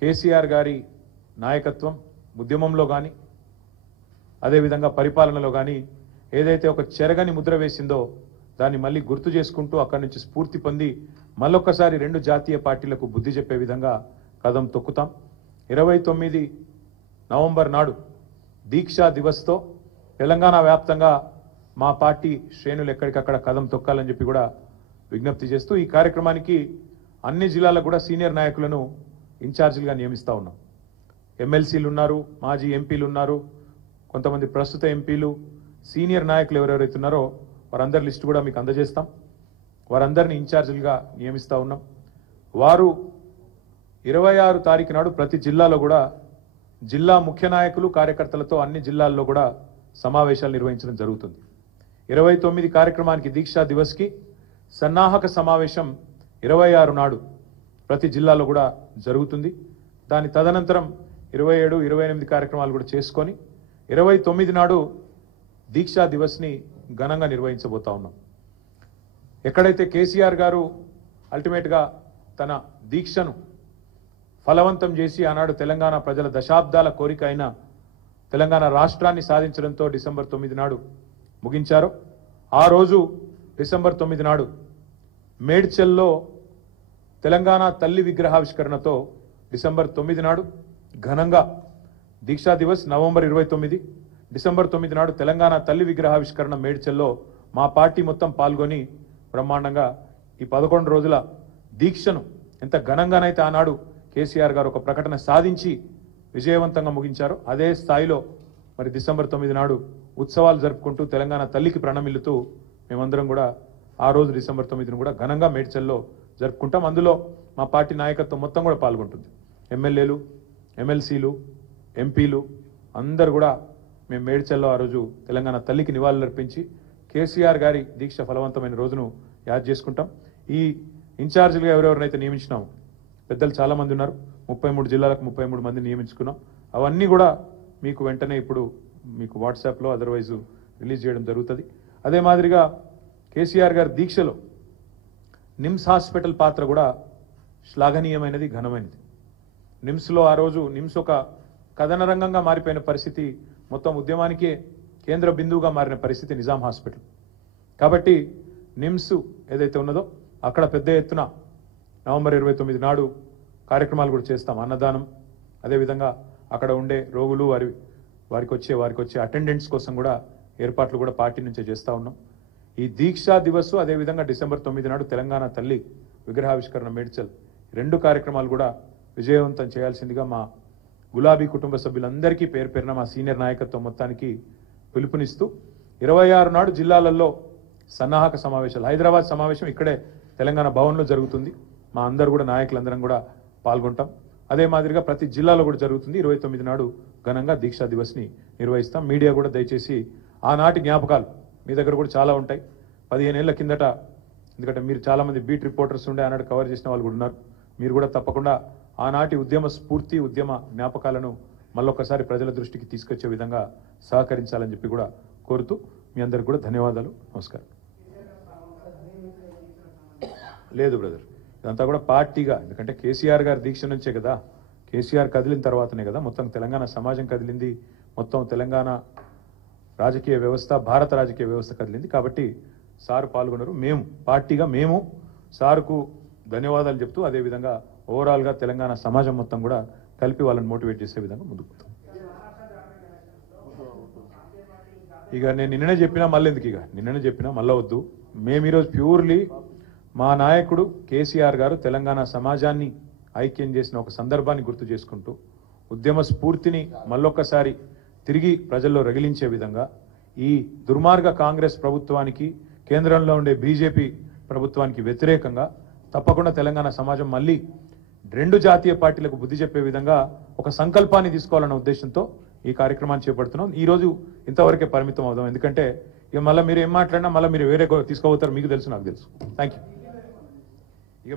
కేసీఆర్ గారి నాయకత్వం ఉద్యమంలో కానీ అదేవిధంగా పరిపాలనలో కానీ ఏదైతే ఒక చెరగని ముద్ర వేసిందో దాన్ని మళ్ళీ గుర్తు చేసుకుంటూ అక్కడి నుంచి స్ఫూర్తి పొంది మళ్ళొక్కసారి రెండు జాతీయ పార్టీలకు బుద్ధి చెప్పే విధంగా కదం తొక్కుతాం. 29 నవంబర్ నాడు దీక్షా దివస్తో తెలంగాణ వ్యాప్తంగా మా పార్టీ శ్రేణులు ఎక్కడికక్కడ కదం తొక్కాలని చెప్పి కూడా విజ్ఞప్తి చేస్తూ ఈ కార్యక్రమానికి అన్ని జిల్లాలకు కూడా సీనియర్ నాయకులను ఇన్ఛార్జీలుగా నియమిస్తూ ఉన్నాం. ఎమ్మెల్సీలు ఉన్నారు, మాజీ ఎంపీలు ఉన్నారు, కొంతమంది ప్రస్తుత ఎంపీలు, సీనియర్ నాయకులు ఎవరెవరైతే ఉన్నారో వారందరి లిస్టు కూడా మీకు అందజేస్తాం. వారందరినీ ఇన్ఛార్జీలుగా నియమిస్తూ ఉన్నాం. వారు 26 తారీఖు నాడు ప్రతి జిల్లాలో కూడా జిల్లా ముఖ్య నాయకులు కార్యకర్తలతో అన్ని జిల్లాల్లో కూడా సమావేశాలు నిర్వహించడం జరుగుతుంది. 29 కార్యక్రమానికి దీక్షా దివస్కి సన్నాహక సమావేశం 26 నాడు ప్రతి జిల్లాలో కూడా జరుగుతుంది. దాని తదనంతరం 27, 28 కార్యక్రమాలు కూడా చేసుకొని 29 నాడు దీక్షా దివస్ని ఘనంగా నిర్వహించబోతా ఉన్నాం. ఎక్కడైతే కేసీఆర్ గారు అల్టిమేట్గా తన దీక్షను ఫలవంతం చేసి ఆనాడు తెలంగాణ ప్రజల దశాబ్దాల కోరిక అయిన తెలంగాణ రాష్ట్రాన్ని సాధించడంతో డిసెంబర్ 9 నాడు ముగించారు. ఆ రోజు డిసెంబర్ 9 నాడు మేడ్చల్లో తెలంగాణ తల్లి విగ్రహావిష్కరణతో డిసెంబర్ 9 నాడు ఘనంగా దీక్షా దివస్ నవంబర్ 29, డిసెంబర్ 9 నాడు తెలంగాణ తల్లి విగ్రహావిష్కరణ మేడ్చల్లో మా పార్టీ మొత్తం పాల్గొని బ్రహ్మాండంగా ఈ 11 రోజుల దీక్షను ఎంత ఘనంగానైతే ఆనాడు కేసీఆర్ గారు ఒక ప్రకటన సాధించి విజయవంతంగా ముగించారు, అదే స్థాయిలో మరి డిసెంబర్ 9 నాడు ఉత్సవాలు జరుపుకుంటూ తెలంగాణ తల్లికి ప్రణమిల్లుతూ మేమందరం కూడా ఆ రోజు డిసెంబర్ 9ను కూడా ఘనంగా మేడ్చల్లో జరుపుకుంటాం. అందులో మా పార్టీ నాయకత్వం మొత్తం కూడా పాల్గొంటుంది. ఎమ్మెల్యేలు, ఎమ్మెల్సీలు, ఎంపీలు అందరూ కూడా మేము మేడ్చల్లో ఆ రోజు తెలంగాణ తల్లికి నివాళులర్పించి కేసీఆర్ గారి దీక్ష ఫలవంతమైన రోజును యాద్ చేసుకుంటాం. ఈ ఇన్ఛార్జీలుగా ఎవరెవరినైతే నియమించినాము పెద్దలు చాలామంది ఉన్నారు. 33 జిల్లాలకు 33 మంది నియమించుకున్నాం. అవన్నీ కూడా మీకు వెంటనే ఇప్పుడు మీకు వాట్సాప్లో అదర్వైజ్ రిలీజ్ చేయడం జరుగుతుంది. అదే మాదిరిగా కేసీఆర్ గారి దీక్షలో నిమ్స్ హాస్పిటల్ పాత్ర కూడా శ్లాఘనీయమైనది, ఘనమైనది. నిమ్స్లో ఆ రోజు నిమ్స్ ఒక కథన రంగంగా మారిపోయిన పరిస్థితి, మొత్తం ఉద్యమానికే కేంద్ర బిందువుగా మారిన పరిస్థితి నిజాం హాస్పిటల్. కాబట్టి నిమ్స్ ఏదైతే ఉన్నదో అక్కడ పెద్ద ఎత్తున నవంబర్ 29 నాడు కార్యక్రమాలు కూడా చేస్తాం. అన్నదానం, అదేవిధంగా అక్కడ ఉండే రోగులు వారికి వచ్చే అటెండెంట్స్ కోసం కూడా ఏర్పాట్లు కూడా పార్టీ నుంచే చేస్తూ ఉన్నాం. ఈ దీక్షా దివస్ అదేవిధంగా డిసెంబర్ 9 నాడు తెలంగాణ తల్లి విగ్రహావిష్కరణ మేడ్చల్ రెండు కార్యక్రమాలు కూడా విజయవంతం చేయాల్సిందిగా మా గులాబీ కుటుంబ సభ్యులందరికీ పేరు పేరున మా సీనియర్ నాయకత్వం మొత్తానికి పిలుపునిస్తూ 26 నాడు జిల్లాలలో సన్నాహక సమావేశాలు, హైదరాబాద్ సమావేశం ఇక్కడే తెలంగాణ భవన్లో జరుగుతుంది. మా అందరూ కూడా నాయకులందరం కూడా పాల్గొంటాం. అదే మాదిరిగా ప్రతి జిల్లాలో కూడా జరుగుతుంది. 29 నాడు ఘనంగా దీక్షా దివస్ని నిర్వహిస్తాం. మీడియా కూడా దయచేసి ఆనాటి జ్ఞాపకాలు మీ దగ్గర కూడా చాలా ఉంటాయి. 15 ఏళ్ల కిందట, ఎందుకంటే మీరు చాలామంది బీట్ రిపోర్టర్స్ ఉండే ఆనాడు కవర్ చేసిన వాళ్ళు కూడా ఉన్నారు. మీరు కూడా తప్పకుండా ఆనాటి ఉద్యమ స్ఫూర్తి, ఉద్యమ జ్ఞాపకాలను మళ్ళొక్కసారి ప్రజల దృష్టికి తీసుకొచ్చే విధంగా సహకరించాలని చెప్పి కూడా కోరుతూ మీ అందరికి కూడా ధన్యవాదాలు, నమస్కారం. లేదు బ్రదర్, ఇదంతా కూడా పార్టీగా, ఎందుకంటే కేసీఆర్ గారి దీక్ష నుంచే కదా, కేసీఆర్ కదిలిన తర్వాతనే కదా మొత్తం తెలంగాణ సమాజం కదిలింది, మొత్తం తెలంగాణ రాజకీయ వ్యవస్థ, భారత రాజకీయ వ్యవస్థ కదిలింది. కాబట్టి సార్ పాల్గొన్నారు. మేము పార్టీగా మేము సార్కు ధన్యవాదాలు చెప్తూ అదేవిధంగా ఓవరాల్గా తెలంగాణ సమాజం మొత్తం కూడా కలిపి వాళ్ళని మోటివేట్ చేసే విధంగా ముందుకు పోతాం. ఇక నేను నిన్ననే చెప్పినా మళ్ళీ ఎందుకు, ఇక నిన్ననే చెప్పినా మళ్ళీ వద్దు. మేము ఈరోజు ప్యూర్లీ మా నాయకుడు కేసీఆర్ గారు తెలంగాణ సమాజాన్ని ఐక్యం చేసిన ఒక సందర్భాన్ని గుర్తు చేసుకుంటూ ఉద్యమ స్ఫూర్తిని మళ్ళొక్కసారి తిరిగి ప్రజల్లో రగిలించే విధంగా ఈ దుర్మార్గ కాంగ్రెస్ ప్రభుత్వానికి, కేంద్రంలో ఉండే బీజేపీ ప్రభుత్వానికి వ్యతిరేకంగా తప్పకుండా తెలంగాణ సమాజం మళ్ళీ రెండు జాతీయ పార్టీలకు బుద్ధి చెప్పే విధంగా ఒక సంకల్పాన్ని తీసుకోవాలన్న ఉద్దేశంతో ఈ కార్యక్రమాన్ని చేపడుతున్నాం. ఈ రోజు ఇంతవరకే పరిమితం అవుదాం, ఎందుకంటే ఇక మళ్ళీ మీరు ఏం మాట్లాడినా మళ్ళీ మీరు వేరే తీసుకోబోతారు, మీకు తెలుసు, నాకు తెలుసు. Thank you. ఇక